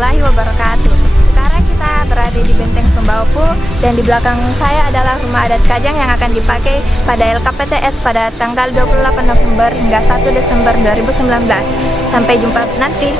warahmatullahi wabarakatuh. Sekarang kita berada di Benteng Sumbawa dan di belakang saya adalah rumah adat Kajang yang akan dipakai pada LKPTS pada tanggal 28 November hingga 1 Desember 2019. Sampai jumpa nanti.